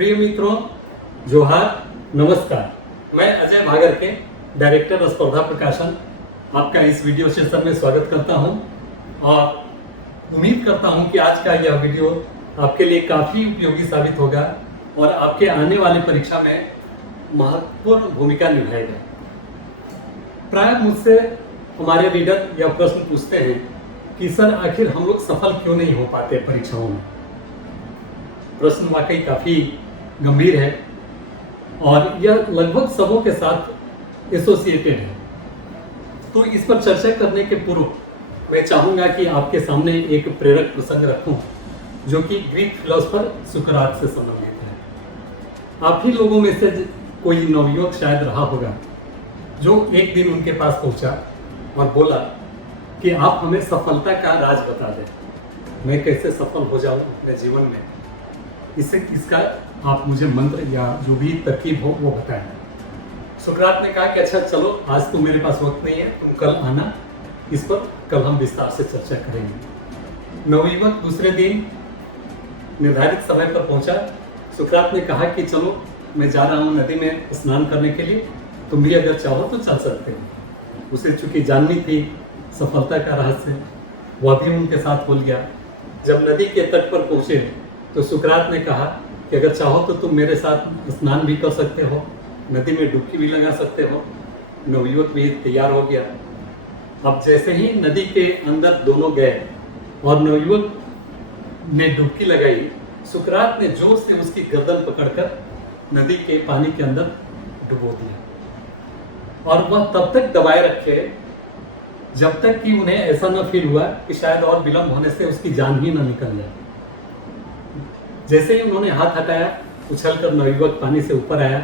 प्रिय मित्रों, जोहार, नमस्कार। मैं अजय भागर के डायरेक्टर स्पर्धा प्रकाशन आपका इस वीडियो सेशन में स्वागत करता हूं और उम्मीद करता हूं कि आज का यह वीडियो आपके लिए काफ़ी उपयोगी साबित होगा और आपके आने वाली परीक्षा में महत्वपूर्ण भूमिका निभाएगा। प्राय मुझसे हमारे रीडर यह प्रश्न पूछते हैं कि सर आखिर हम लोग सफल क्यों नहीं हो पाते परीक्षाओं में। प्रश्न वाकई काफ़ी गंभीर है और यह लगभग सबों के साथ एसोसिएटेड है। तो इस पर चर्चा करने के पूर्व मैं चाहूँगा कि आपके सामने एक प्रेरक प्रसंग रखूं जो कि ग्रीक फिलोसोफर सुकरात से संबंधित है। आप ही लोगों में से कोई नवयुवक शायद रहा होगा जो एक दिन उनके पास पहुंचा और बोला कि आप हमें सफलता का राज बता दें, मैं कैसे सफल हो जाऊं अपने जीवन में, इसका आप मुझे मंत्र या जो भी तरकीब हो वो बताएं। सुकरात ने कहा कि अच्छा चलो, आज तो मेरे पास वक्त नहीं है, तुम कल आना, इस पर कल हम विस्तार से चर्चा करेंगे। नवयुवक दूसरे दिन निर्धारित समय पर पहुंचा। सुकरात ने कहा कि चलो मैं जा रहा हूँ नदी में स्नान करने के लिए, तुम भी अगर चाहो तो चल सकते हो। उसे चूंकि जाननी थी सफलता का रहस्य, वह भी उनके साथ बोल गया। जब नदी के तट पर पहुंचे तो सुकरात ने कहा कि अगर चाहो तो तुम मेरे साथ स्नान भी कर सकते हो, नदी में डुबकी भी लगा सकते हो। नवयुवक भी तैयार हो गया। अब जैसे ही नदी के अंदर दोनों गए और नवयुवक ने डुबकी लगाई, सुकरात ने जोर से उसकी गर्दन पकड़कर नदी के पानी के अंदर डुबो दिया और वह तब तक दबाए रखे जब तक कि उन्हें ऐसा न फील हुआ कि शायद और विलंब होने से उसकी जान ही न निकल जाए। जैसे ही उन्होंने हाथ हटाया, उछलकर नवयुवक पानी से ऊपर आया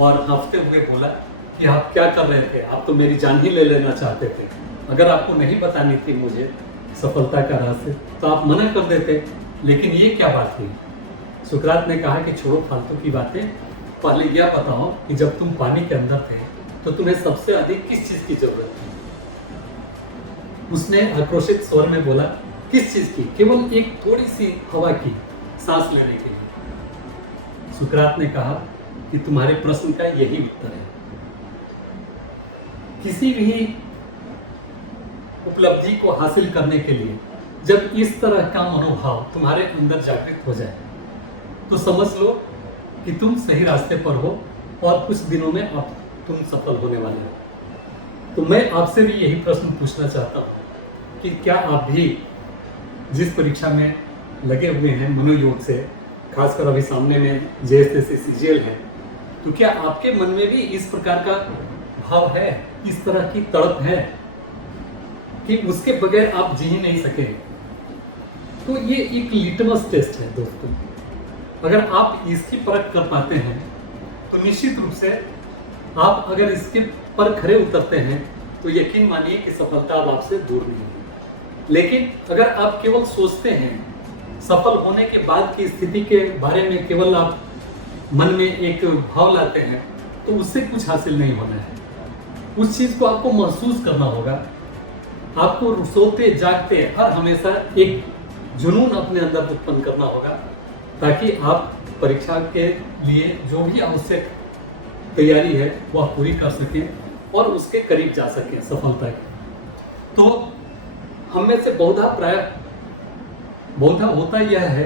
और हंसते हुए बोला कि आप क्या कर रहे थे, आप तो मेरी जान ही ले लेना चाहते थे। अगर आपको नहीं बतानी थी मुझे सफलता का रहस्य तो आप मना कर देते, लेकिन ये क्या बात हुई। सुकरात ने कहा कि छोड़ो फालतू की बातें, पहले यह बताओ कि जब तुम पानी के अंदर थे तो तुम्हें सबसे अधिक किस चीज की जरूरत थी। उसने आक्रोशित स्वर में बोला, किस चीज की? केवल एक थोड़ी सी हवा की सांस लेने के लिए। सुकरात ने कहा कि तुम्हारे प्रश्न का यही उत्तर है। किसी भी उपलब्धि को हासिल करने के लिए जब इस तरह का मनोभाव तुम्हारे अंदर जागृत हो जाए तो समझ लो कि तुम सही रास्ते पर हो और कुछ दिनों में अब तुम सफल होने वाले हो। तो मैं आपसे भी यही प्रश्न पूछना चाहता हूँ कि क्या आप भी जिस परीक्षा में लगे हुए हैं मनोयोग से, खासकर अभी सामने में जेएसएससी सीजीएल है, तो क्या आपके मन में भी इस प्रकार का भाव है, इस तरह की तड़प है कि उसके बगैर आप जी ही नहीं सके? तो ये एक लिटमस टेस्ट है दोस्तों। अगर आप इसकी परख कर पाते हैं तो निश्चित रूप से आप अगर इसके पर खरे उतरते हैं तो यकीन मानिए कि सफलता अब आपसे दूर नहीं है। लेकिन अगर आप केवल सोचते हैं, सफल होने के बाद की स्थिति के बारे में केवल आप मन में एक भाव लाते हैं तो उससे कुछ हासिल नहीं होना है। उस चीज को आपको महसूस करना होगा। आपको सोते जागते हर हमेशा एक जुनून अपने अंदर उत्पन्न करना होगा ताकि आप परीक्षा के लिए जो भी आवश्यक तैयारी है वह पूरी कर सकें और उसके करीब जा सकें सफलता के। तो हम में से बहुधा होता यह है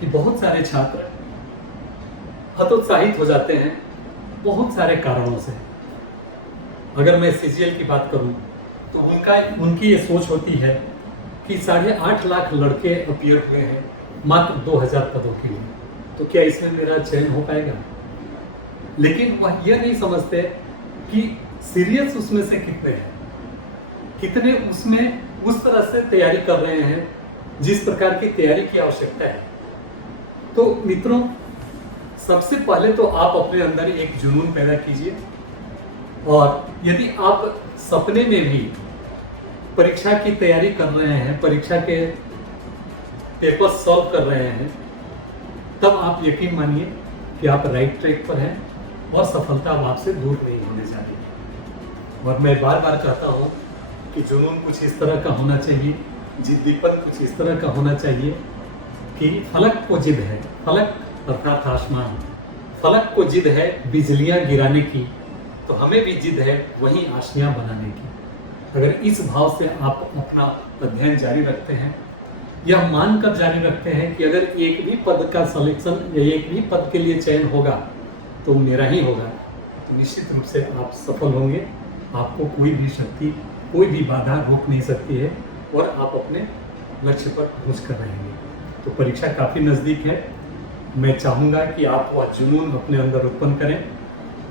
कि बहुत सारे छात्र हतोत्साहित हो जाते हैं बहुत सारे कारणों से। अगर मैं सीजीएल की बात करूं तो उनकी ये सोच होती है कि 8.5 लाख लड़के अपीयर हुए हैं मात्र 2000 पदों के लिए, तो क्या इसमें मेरा चयन हो पाएगा? लेकिन वह यह नहीं समझते कि सीरियस उसमें से कितने उसमें उस तरह से तैयारी कर रहे हैं जिस प्रकार की तैयारी की आवश्यकता है। तो मित्रों, सबसे पहले तो आप अपने अंदर एक जुनून पैदा कीजिए और यदि आप सपने में भी परीक्षा की तैयारी कर रहे हैं, परीक्षा के पेपर सॉल्व कर रहे हैं, तब आप यकीन मानिए कि आप राइट ट्रैक पर हैं और सफलता अब आपसे दूर नहीं होने जा रही है। और मैं बार बार कहता हूँ कि जुनून कुछ इस तरह का होना चाहिए, जिद्दीपन कुछ इस तरह का होना चाहिए कि फलक को जिद है, फलक अर्थात आसमान। फलक को जिद है बिजलियां गिराने की, तो हमें भी जिद है वही आशियां बनाने की। अगर इस भाव से आप अपना अध्ययन जारी रखते हैं, यह मानकर जारी रखते हैं कि अगर एक भी पद का सिलेक्शन या एक भी पद के लिए चयन होगा तो मेरा ही होगा, तो निश्चित रूप से आप सफल होंगे। आपको कोई भी शक्ति, कोई भी बाधा रोक नहीं सकती है और आप अपने लक्ष्य पर पहुँच कर रहेंगे। तो परीक्षा काफ़ी नज़दीक है। मैं चाहूँगा कि आप वह जुनून अपने अंदर उत्पन्न करें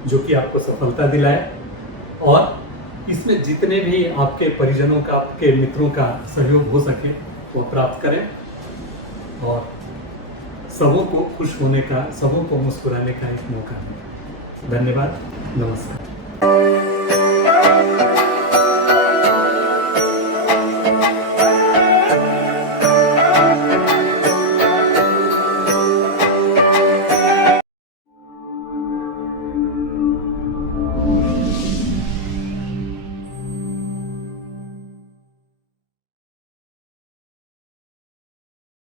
जो कि आपको सफलता दिलाए, और इसमें जितने भी आपके परिजनों का, आपके मित्रों का सहयोग हो सके वो प्राप्त करें, और सबों को खुश होने का, सबों को मुस्कुराने का एक मौका दें। धन्यवाद, नमस्कार।